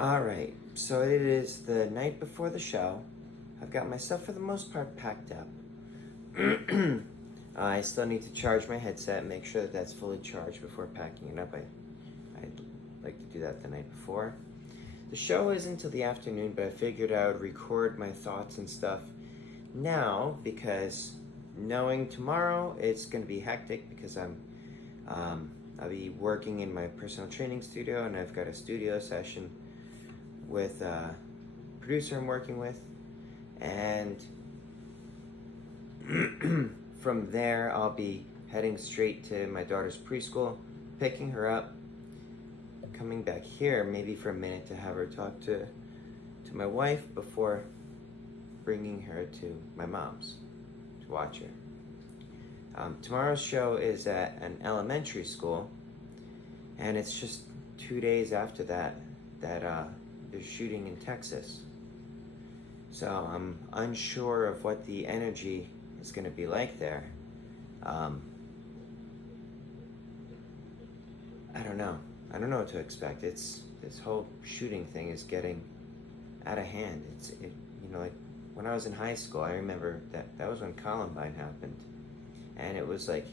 Alright, so it is the night before the show. I've got my stuff for the most part packed up. I still need to charge my headset and make sure that that's fully charged before packing it up. I'd like to do that the night before. The show is until the afternoon, but I figured I would record my thoughts and stuff now because knowing tomorrow it's going to be hectic because I'll be working in my personal training studio, and I've got a studio session with a producer I'm working with, and from there I'll be heading straight to my daughter's preschool, picking her up, coming back here maybe for a minute to have her talk to my wife before bringing her to my mom's to watch her. Tomorrow's show is at an elementary school, and it's just 2 days after that they're shooting in Texas. So I'm unsure of what the energy is going to be like there. I don't know. I don't know what to expect. This whole shooting thing is getting out of hand. Like when I was in high school, I remember that was when Columbine happened, and it was like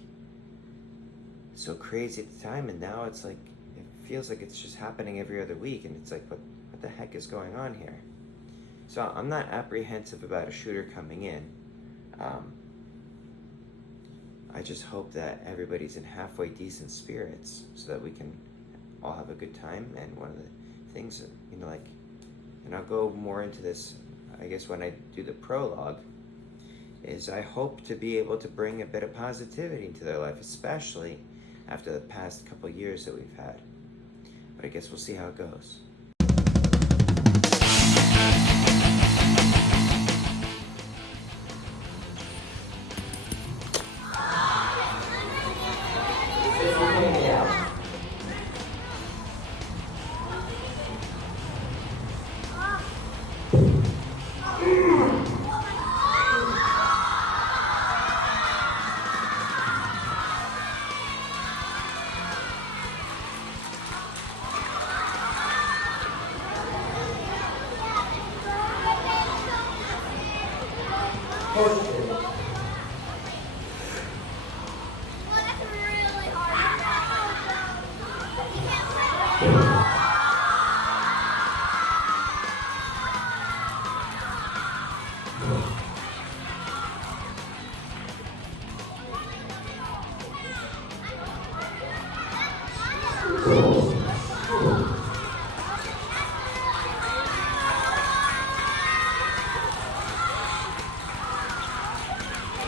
so crazy at the time, and now it's like it feels like it's just happening every other week, and it's like what the heck is going on here? So I'm not apprehensive about a shooter coming in. I just hope that everybody's in halfway decent spirits so that we can all have a good time. And one of the things, and I'll go more into this, I guess, when I do the prologue, is I hope to be able to bring a bit of positivity into their life, especially after the past couple years that we've had. But I guess we'll see how it goes.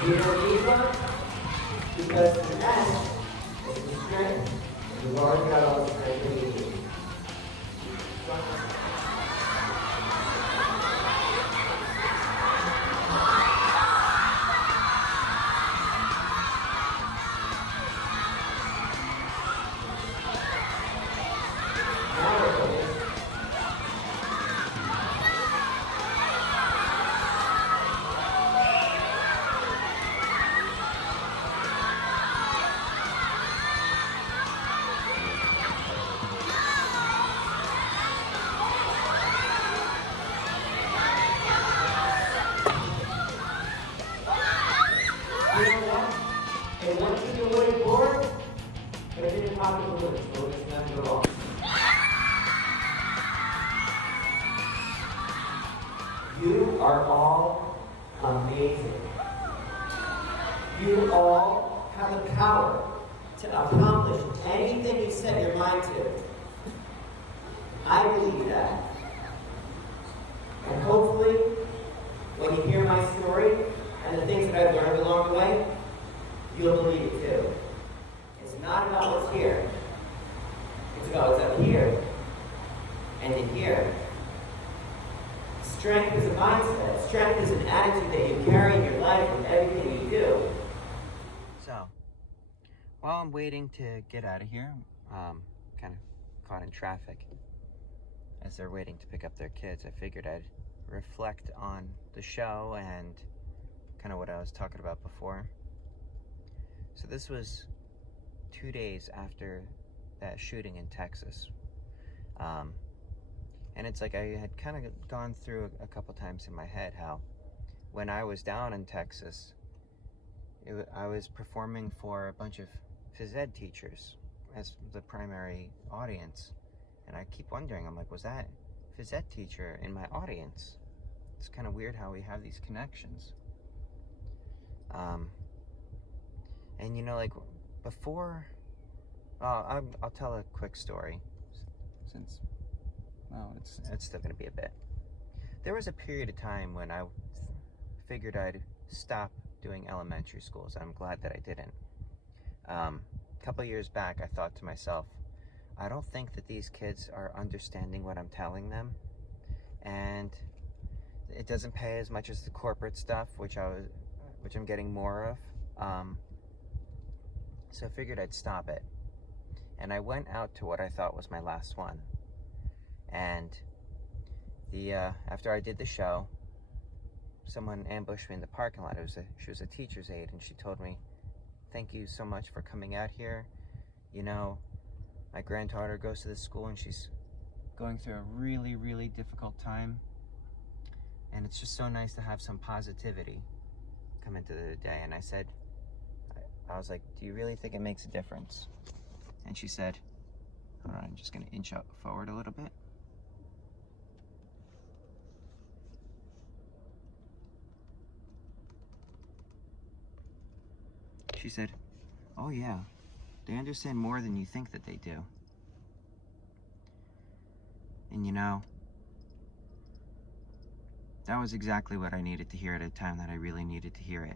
You don't need one because the rest is the strength. You've already got all the strength that you need. And once you do what board, but it didn't pop in the wood, so it's not at all. You are all amazing. You all have the power to accomplish anything you set your mind to. I believe that. And hopefully, when you hear my story and the things that I've learned along the way, you'll believe it too. It's not about what's here. It's about what's up here and in here. Strength is a mindset. Strength is an attitude that you carry in your life and everything you do. So, while I'm waiting to get out of here, kind of caught in traffic as they're waiting to pick up their kids, I figured I'd reflect on the show and kind of what I was talking about before. So this was 2 days after that shooting in Texas. And it's like I had kind of gone through a couple times in my head how when I was down in Texas, I was performing for a bunch of phys ed teachers as the primary audience. And I keep wondering, I'm like, was that phys ed teacher in my audience? It's kind of weird how we have these connections. And you know, like before, I'll tell a quick story since, well, it's still gonna be a bit. There was a period of time when I figured I'd stop doing elementary schools. I'm glad that I didn't. A couple years back, I thought to myself, I don't think that these kids are understanding what I'm telling them, and it doesn't pay as much as the corporate stuff, which I'm getting more of. So I figured I'd stop it, and I went out to what I thought was my last one. And after I did the show, someone ambushed me in the parking lot. She was a teacher's aide, and she told me, "Thank you so much for coming out here. You know, my granddaughter goes to this school, and she's going through a really, really difficult time. And it's just so nice to have some positivity come into the day." And I said, I was like, "Do you really think it makes a difference?" And she said, hold on, I'm just gonna inch out forward a little bit. She said, "Oh yeah, they understand more than you think that they do." And you know, that was exactly what I needed to hear at a time that I really needed to hear it.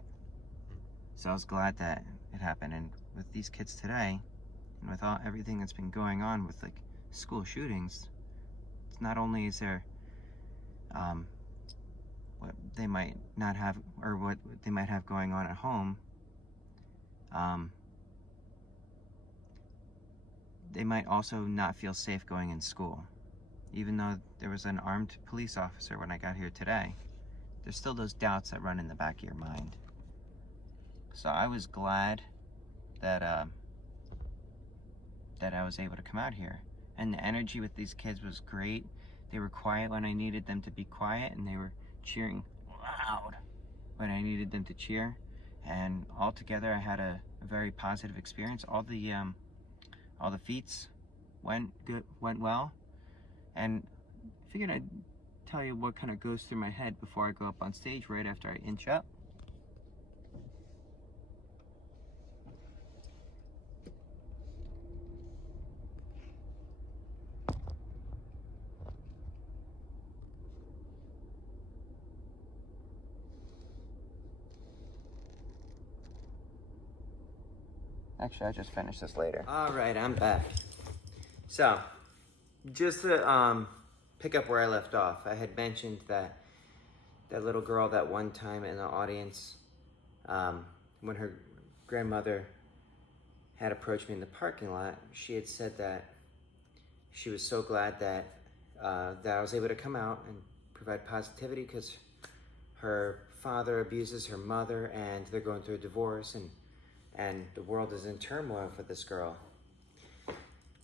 So I was glad that it happened. And with these kids today, and with everything that's been going on with like school shootings, it's not only is there what they might not have, or what they might have going on at home, they might also not feel safe going in school. Even though there was an armed police officer when I got here today, there's still those doubts that run in the back of your mind. So I was glad that that I was able to come out here. And the energy with these kids was great. They were quiet when I needed them to be quiet, and they were cheering loud when I needed them to cheer. And altogether, I had a very positive experience. All the feats went well. And I figured I'd tell you what kind of goes through my head before I go up on stage right after I inch up. Actually, I just finished this later. All right, I'm back. So, just to pick up where I left off, I had mentioned that little girl that one time in the audience, when her grandmother had approached me in the parking lot, she had said that she was so glad that I was able to come out and provide positivity because her father abuses her mother, and they're going through a divorce, and the world is in turmoil for this girl.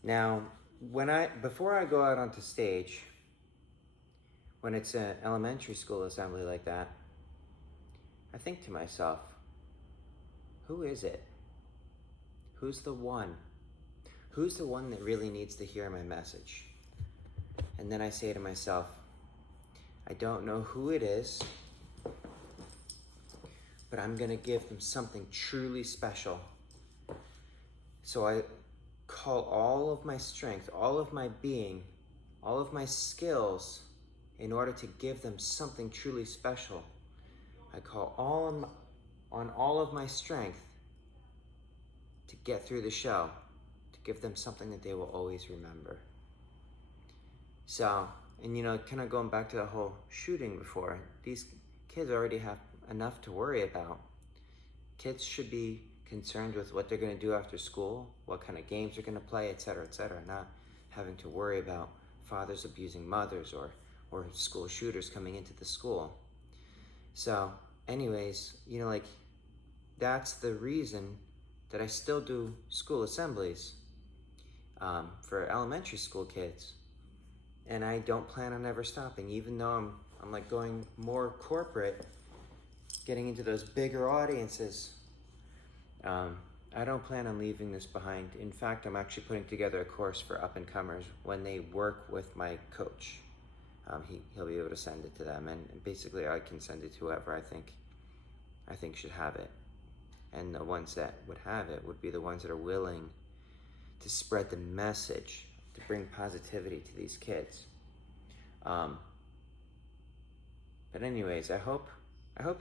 Now, before I go out onto stage, when it's an elementary school assembly like that, I think to myself, who is it? Who's the one? Who's the one that really needs to hear my message? And then I say to myself, I don't know who it is, but I'm gonna give them something truly special. So I call all of my strength, all of my being, all of my skills in order to give them something truly special. I call on all of my strength to get through the show, to give them something that they will always remember. So, and you know, kind of going back to the whole shooting before, these kids already have enough to worry about. Kids should be concerned with what they're going to do after school, what kind of games they're going to play, etc., not having to worry about fathers abusing mothers or school shooters coming into the school. So anyways, you know, like, that's the reason that I still do school assemblies for elementary school kids. and I don't plan on ever stopping, even though I'm like going more corporate, getting into those bigger audiences. I don't plan on leaving this behind. In fact, I'm actually putting together a course for up-and-comers when they work with my coach. He'll be able to send it to them, and basically I can send it to whoever I think should have it. And the ones that would have it would be the ones that are willing to spread the message, to bring positivity to these kids. But anyways, I hope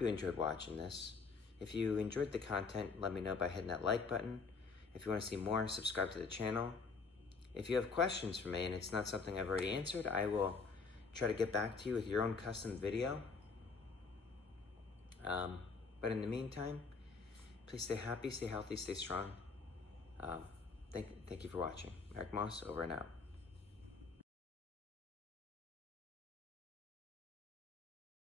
you enjoyed watching this. If you enjoyed the content, let me know by hitting that like button. If you want to see more, subscribe to the channel. If you have questions for me and it's not something I've already answered, I will try to get back to you with your own custom video. But in the meantime, please stay happy, stay healthy, stay strong. Thank you for watching. Eric Moss, over and out.